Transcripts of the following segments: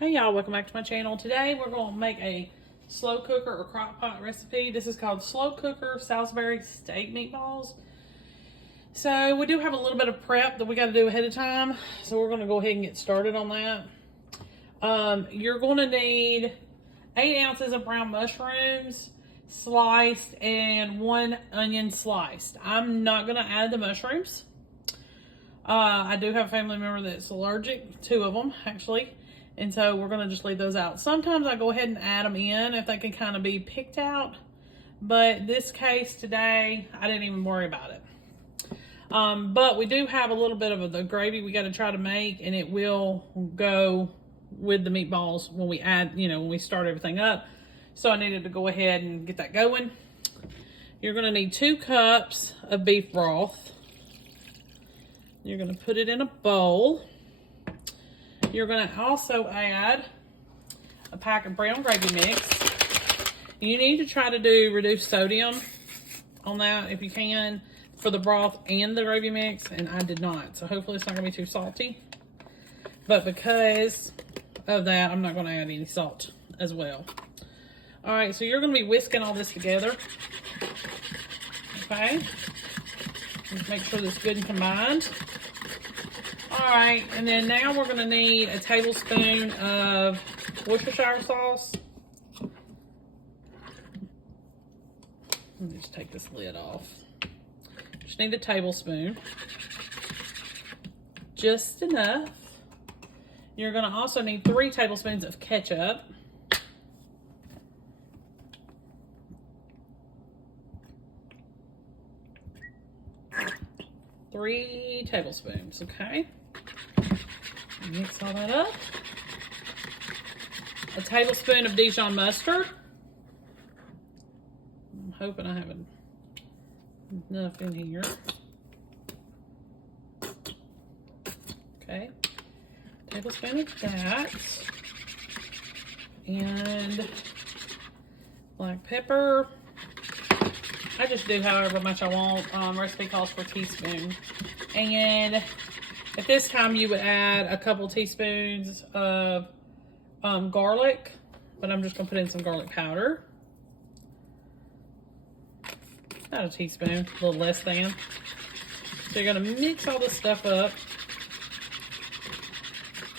Hey y'all, welcome back to my channel. Today we're going to make a slow cooker or crock pot recipe. This is called slow cooker Salisbury steak meatballs. So we do have a little bit of prep that we got to do ahead of time. So we're going to go ahead and get started on that. You're going to need 8 ounces of brown mushrooms sliced and 1 onion sliced. I'm not going to add the mushrooms. I do have a family member that's allergic, 2 of them actually. And so we're going to just leave those out. Sometimes I go ahead and add them in if they can kind of be picked out. But this case today, I didn't even worry about it. But we do have a little bit of the gravy we got to try to make. And it will go with the meatballs when we add, when we start everything up. So I needed to go ahead and get that going. You're going to need 2 cups of beef broth. You're going to put it in a bowl. You're going to also add a pack of brown gravy mix. You need to try to do reduced sodium on that if you can for the broth and the gravy mix, and I did not. So hopefully it's not going to be too salty. But because of that, I'm not going to add any salt as well. All right, so you're going to be whisking all this together. Okay. Just make sure this is good and combined. All right, and then now we're going to need a tablespoon of Worcestershire sauce. Let me just take this lid off. Just need a tablespoon. Just enough. You're going to also need 3 tablespoons of ketchup. Three tablespoons, okay? Mix all that up. A tablespoon of Dijon mustard. I'm hoping I have enough in here. Okay. Tablespoon of that. And black pepper. I just do however much I want. Recipe calls for a teaspoon. And at this time you would add a couple teaspoons of garlic, but I'm just gonna put in some garlic powder. About a teaspoon, a little less than. So you're gonna mix all this stuff up.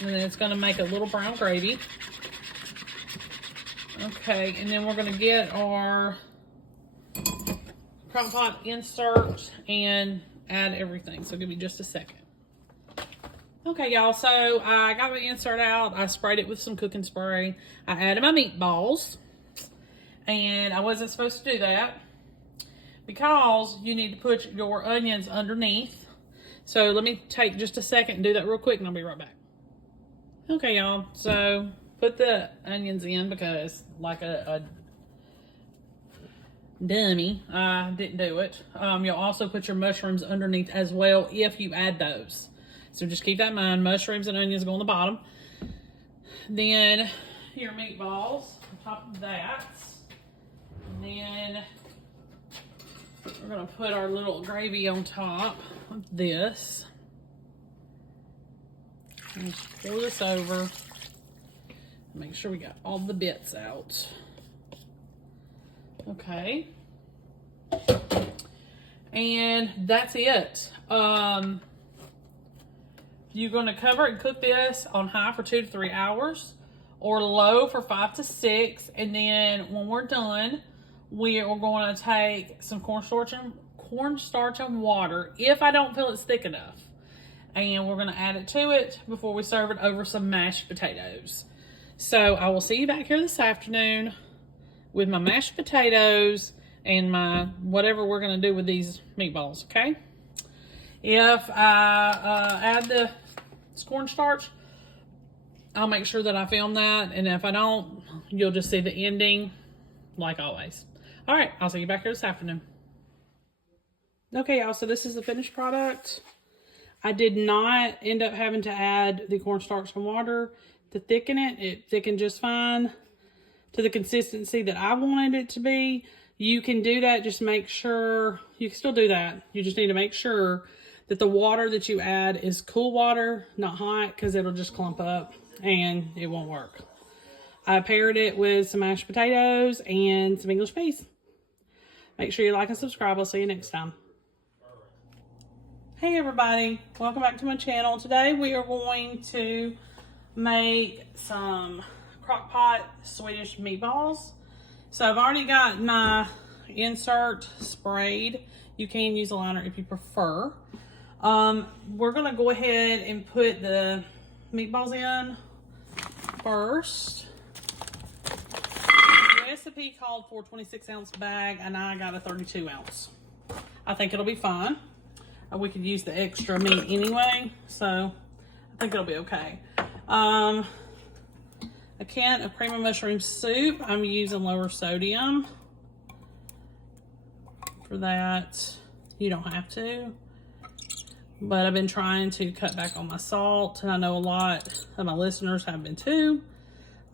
And then it's gonna make a little brown gravy. Okay, and then we're gonna get our crock pot insert and add everything. So give me just a second. Okay, y'all, so I got my insert out. I sprayed it with some cooking spray. I added my meatballs, and I wasn't supposed to do that because you need to put your onions underneath. So let me take just a second and do that real quick, and I'll be right back. Okay, y'all, so put the onions in because like a dummy, I didn't do it. You'll also put your mushrooms underneath as well if you add those. So just keep that in mind. Mushrooms and onions go on the bottom. Then your meatballs on top of that. And then we're going to put our little gravy on top of this. And just pour this over. Make sure we got all the bits out. Okay. And that's it. You're going to cover and cook this on high for 2 to 3 hours or low for 5 to 6. And then when we're done, we are going to take some cornstarch and water if I don't feel it's thick enough. And we're going to add it to it before we serve it over some mashed potatoes. So I will see you back here this afternoon with my mashed potatoes and my whatever we're going to do with these meatballs, okay? If I add the cornstarch, I'll make sure that I film that, and if I don't, you'll just see the ending like always. All right, I'll see you back here this afternoon. Okay, y'all, so this is the finished product. I did not end up having to add the cornstarch and water to thicken it. It thickened just fine to the consistency that I wanted it to be. You can do that, just make sure, you can still do that. You just need to make sure that the water that you add is cool water, not hot, because it'll just clump up. and it won't work. I paired it with some mashed potatoes and some English peas. Make sure you like and subscribe. I'll see you next time. Hey everybody, welcome back to my channel. Today we are going to make some crock-pot Swedish meatballs. So I've already got my insert sprayed. You can use a liner if you prefer. We're gonna go ahead and put the meatballs in first. The recipe called for a 26-ounce bag, and I got a 32-ounce. I think it'll be fine. We could use the extra meat anyway, so I think it'll be okay. A can of cream of mushroom soup. I'm using lower sodium. For that, you don't have to. But I've been trying to cut back on my salt, and I know a lot of my listeners have been too.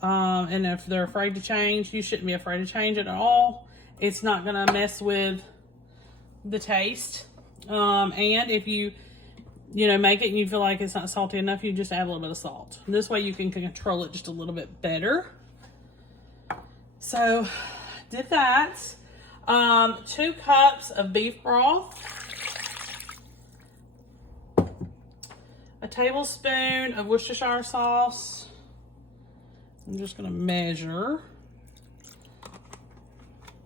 And if they're afraid to change, you shouldn't be afraid to change it at all. It's not gonna mess with the taste. And if you make it and you feel like it's not salty enough, you just add a little bit of salt. This way you can control it just a little bit better. So, did that. 2 cups of beef broth. A tablespoon of Worcestershire sauce. I'm just gonna measure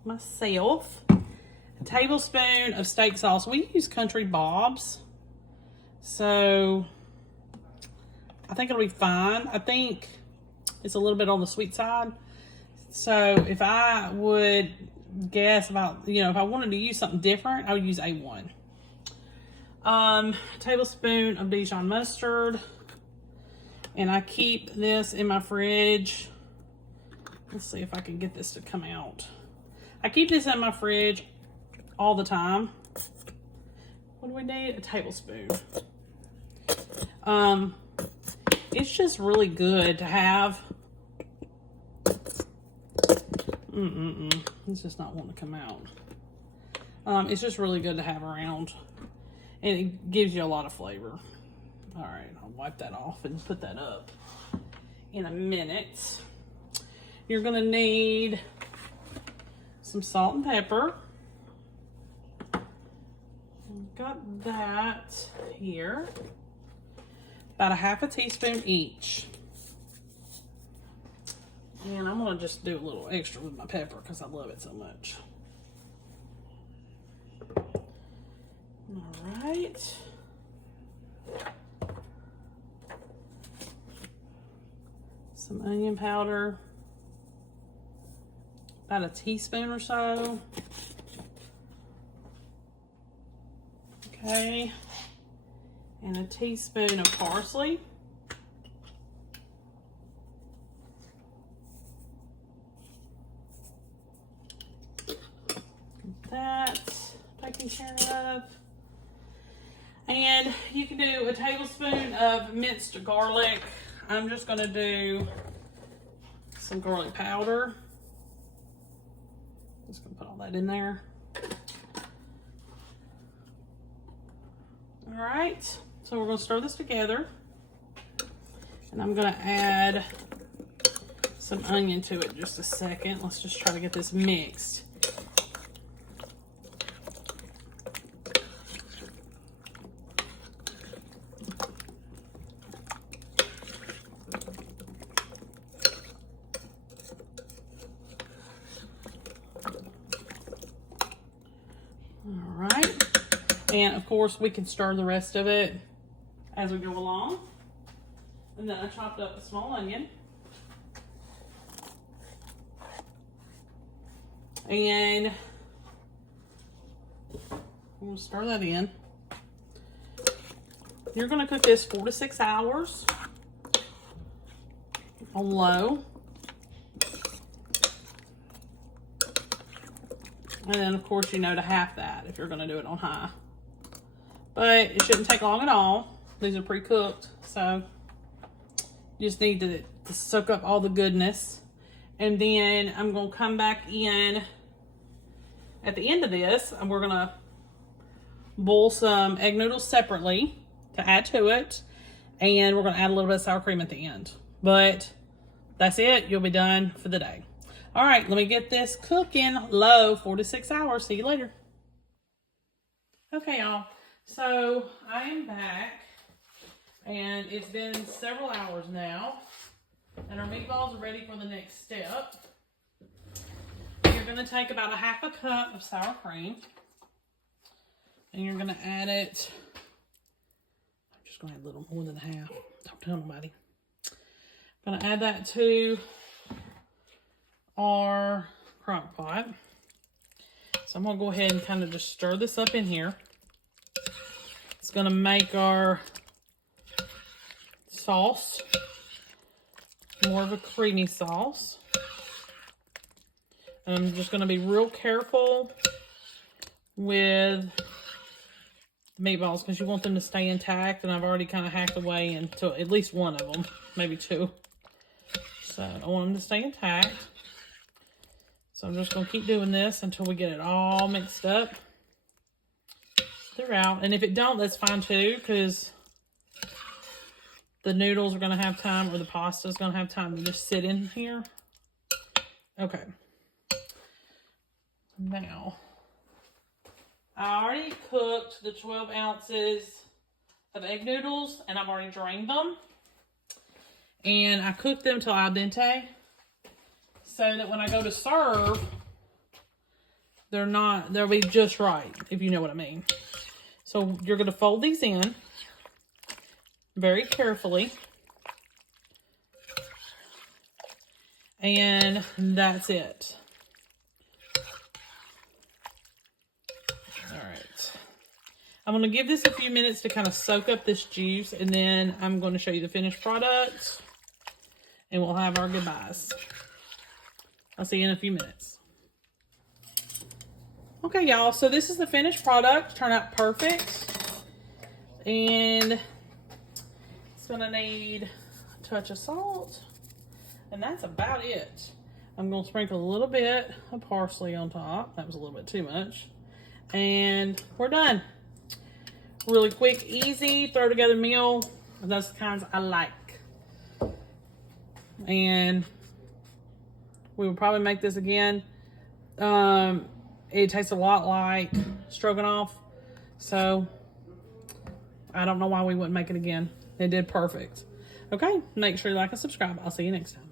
myself. A tablespoon of steak sauce. We use Country Bob's, so I think it'll be fine. I think it's a little bit on the sweet side. So if I would guess about, if I wanted to use something different, I would use A1. Tablespoon of Dijon mustard. And I keep this in my fridge. Let's see if I can get this to come out. I keep this in my fridge all the time. What do we need? A tablespoon. It's just really good to have. It's just not wanting to come out. It's just really good to have around, and it gives you a lot of flavor. All right, I'll wipe that off and put that up in a minute. You're gonna need some salt and pepper. Got that here. About a half a teaspoon each. And I'm gonna just do a little extra with my pepper because I love it so much. All right. Some onion powder. About a teaspoon or so. Okay. And a teaspoon of parsley. That taken care of. And you can do a tablespoon of minced garlic. I'm just going to do some garlic powder. Just going to put all that in there. All right, so we're going to stir this together. And I'm going to add some onion to it in just a second. Let's just try to get this mixed. All right, and of course we can stir the rest of it as we go along. And then I chopped up a small onion. And we'll stir that in. You're going to cook this 4 to 6 hours on low. And then, of course, to half that if you're going to do it on high. But it shouldn't take long at all. These are pre-cooked, so you just need to soak up all the goodness. And then I'm going to come back in at the end of this, and we're going to boil some egg noodles separately to add to it. And we're going to add a little bit of sour cream at the end. But that's it. You'll be done for the day. All right, let me get this cooking low, 4 to 6 hours. See you later. Okay, y'all. So I am back, and it's been several hours now, and our meatballs are ready for the next step. You're going to take about a half a cup of sour cream, and you're going to add it. I'm just going to add a little more than half. Don't tell nobody. I'm going to add that to our crock pot. So I'm going to go ahead and kind of just stir this up in here. It's going to make our sauce more of a creamy sauce. And I'm just going to be real careful with meatballs because you want them to stay intact, and I've already kind of hacked away into at least one of them, maybe two. So I want them to stay intact. So I'm just going to keep doing this until we get it all mixed up throughout. And if it don't, that's fine too, because the noodles are going to have time, or the pasta is going to have time to just sit in here. Okay. Now, I already cooked the 12 ounces of egg noodles, and I've already drained them. And I cooked them till al dente, so that when I go to serve, they'll be just right, if you know what I mean. So you're going to fold these in very carefully. And that's it. All right. I'm going to give this a few minutes to kind of soak up this juice, and then I'm going to show you the finished product, and we'll have our goodbyes. I'll see you in a few minutes. Okay, y'all, so this is the finished product. Turned out perfect. And it's gonna need a touch of salt. And that's about it. I'm gonna sprinkle a little bit of parsley on top. That was a little bit too much. And we're done. Really quick, easy, throw together meal. Those kinds I like. And we will probably make this again. It tastes a lot like stroganoff. So I don't know why we wouldn't make it again. It did perfect. Okay, make sure you like and subscribe. I'll see you next time.